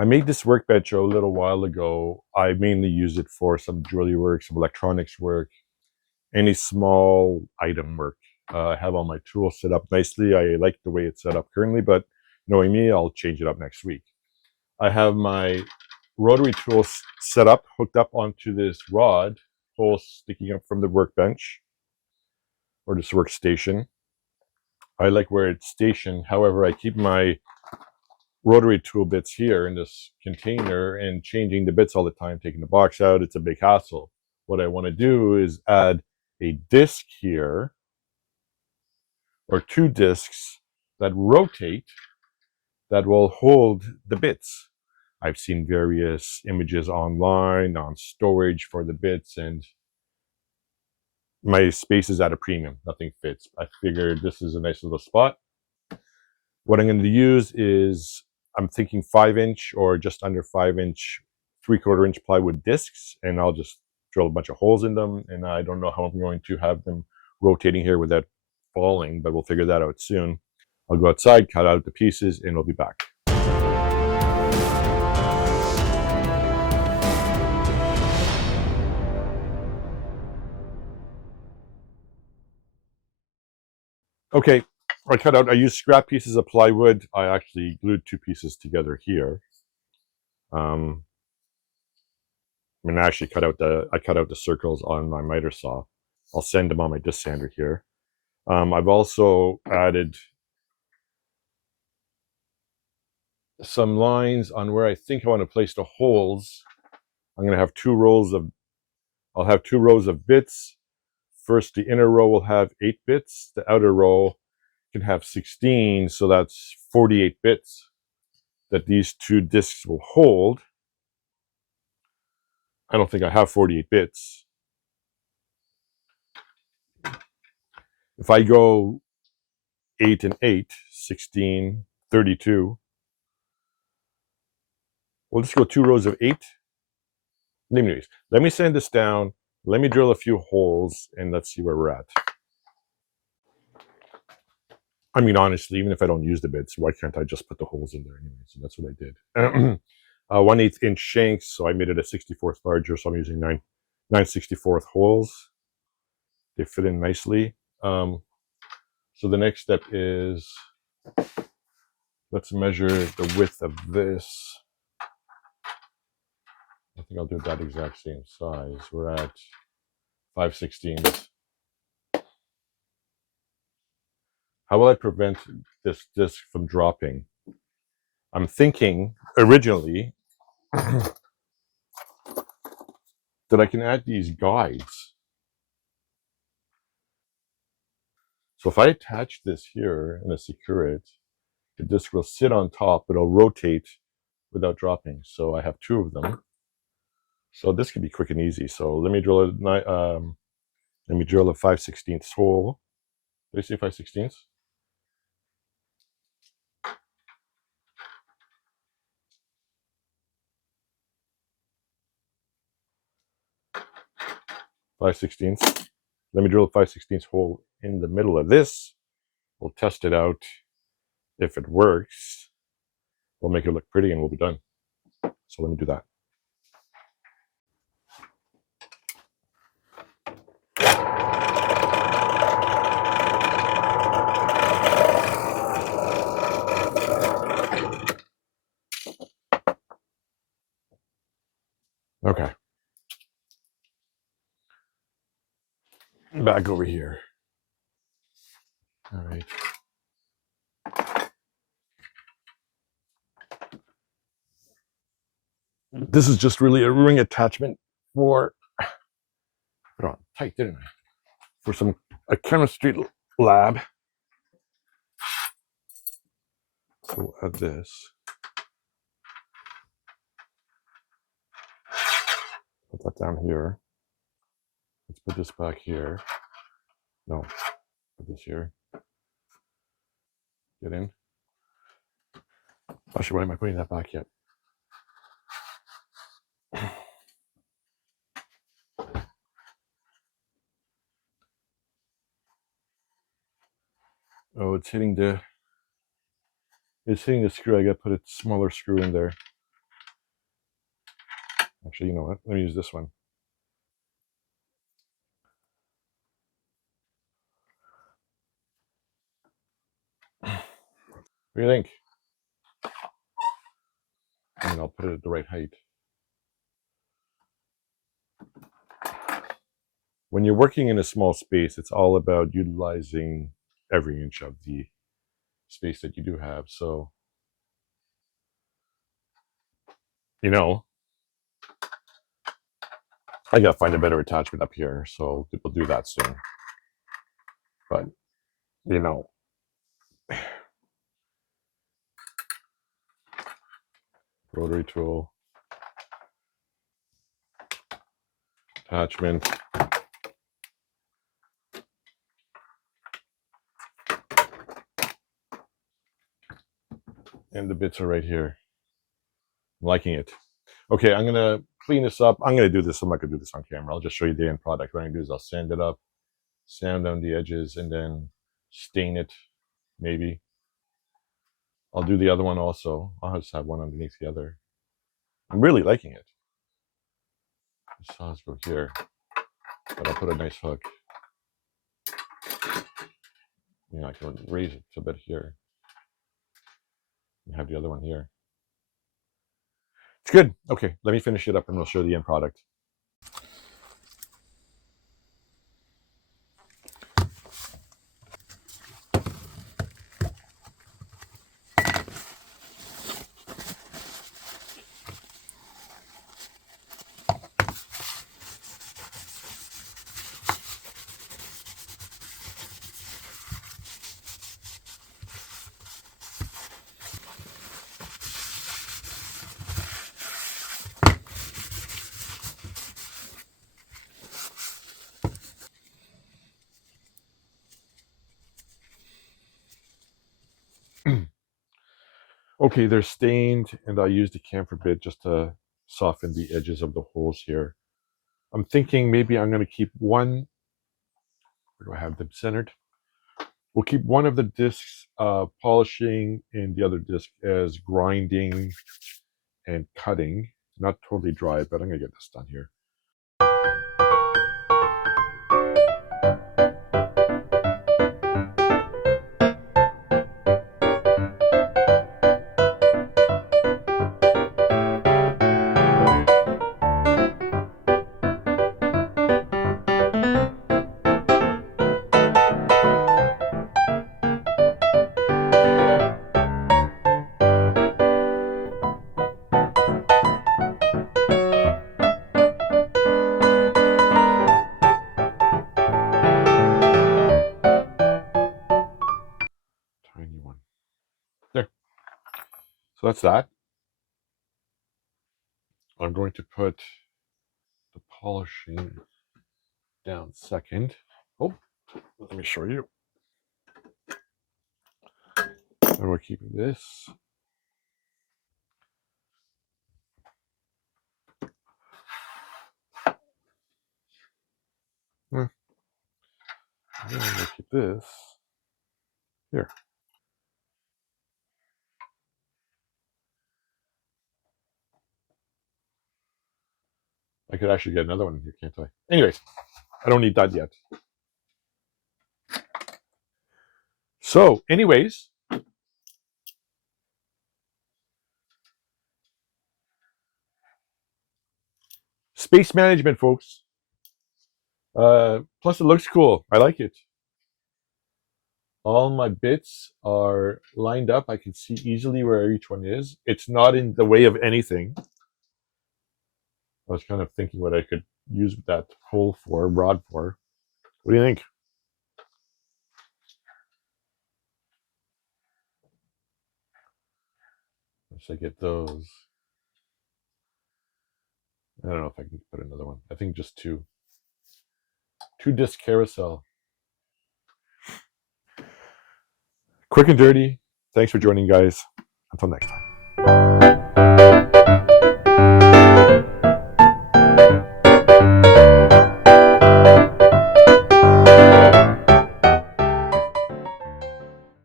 I made this workbench a little while ago. I mainly use it for some jewelry work, some electronics work, any small item work. I have all my tools set up nicely. I like the way it's set up currently, but knowing me, I'll change it up next week. I have my rotary tools set up, hooked up onto this rod, hole sticking up from the workbench or this workstation. I like where it's stationed. However, I keep my rotary tool bits here in this container and changing the bits all the time, taking the box out. It's a big hassle. What I want to do is add a disc here or two discs that rotate that will hold the bits. I've seen various images online on storage for the bits, and my space is at a premium. Nothing fits. I figured this is a nice little spot. What I'm going to use is, I'm thinking 5-inch or just under 5-inch, 3/4-inch plywood discs, and I'll just drill a bunch of holes in them. And I don't know how I'm going to have them rotating here without falling, but we'll figure that out soon. I'll go outside, cut out the pieces, and we'll be back. Okay, I used scrap pieces of plywood. I actually glued 2 pieces together here. And I actually cut out the circles on my miter saw. I'll sand them on my disc sander here. I've also added some lines on where I think I want to place the holes. I'm going to have 2 rows of, I'll have 2 rows of bits. First, the inner row will have 8 bits. The outer row can have 16, so that's 48 bits that these 2 discs will hold. I don't think I have 48 bits. If I go 8 and 8, 16, 32, we'll just go 2 rows of 8. Anyways, let me sand this down. Let me drill a few holes and let's see where we're at. I mean, honestly, even if I don't use the bits, why can't I just put the holes in there anyway? So that's what I did. 1/8 inch shanks, so I made it a 64th larger, so I'm using 9/64 holes. They fit in nicely. So the next step is, let's measure the width of this. I think I'll do that exact same size. We're at 5/16. How will I prevent this disc from dropping? I'm thinking originally that I can add these guides. So if I attach this here and I secure it, the disc will sit on top, but it'll rotate without dropping. So I have 2 of them. So this can be quick and easy. So let me drill a 5/16 hole. Did I say 5/16? Let me drill a 5/16 hole in the middle of this. We'll test it out. If it works, we'll make it look pretty and we'll be done. So let me do that. Okay. Back over here. All right. This is just really a ring attachment for, put on tight, didn't I? For a chemistry lab. So we'll add this. Put that down here. Let's put this back here. No, put this here. Get in. Actually, why am I putting that back yet? Oh, it's hitting the screw. I gotta put a smaller screw in there. Actually, you know what? Let me use this one. What do you think? And I'll put it at the right height. When you're working in a small space, it's all about utilizing every inch of the space that you do have. So, you know, I gotta find a better attachment up here, so we'll do that soon. But, you know, rotary tool, attachment, and the bits are right here. I'm liking it. Okay, I'm gonna clean this up. I'm gonna do this. I'm not gonna do this on camera. I'll just show you the end product. What I'm gonna do is I'll sand it up, sand down the edges, and then stain it. Maybe I'll do the other one also. I'll just have one underneath the other. I'm really liking it. The saws go here, but I'll put a nice hook. You know, I can raise it a bit here. And have the other one here. It's good. Okay, let me finish it up and we'll show the end product. Okay, they're stained, and I used a camphor bit just to soften the edges of the holes here. I'm thinking maybe I'm going to keep one. Where do I have them centered? We'll keep one of the discs polishing and the other disc as grinding and cutting. Not totally dry, but I'm going to get this done here. Tiny one. There. So that's that. I'm going to put the polishing down second. Oh, let me show you. And we're keeping this. And then we'll keep this here. I could actually get another one in here, can't I? Anyways, I don't need that yet. So, anyways, space management, folks. Plus, it looks cool. I like it. All my bits are lined up. I can see easily where each one is. It's not in the way of anything. I was kind of thinking what I could use that hole for, rod for. What do you think? Once I get those, I don't know if I can put another one. I think just two. 2-disc carousel. Quick and dirty. Thanks for joining, guys. Until next time.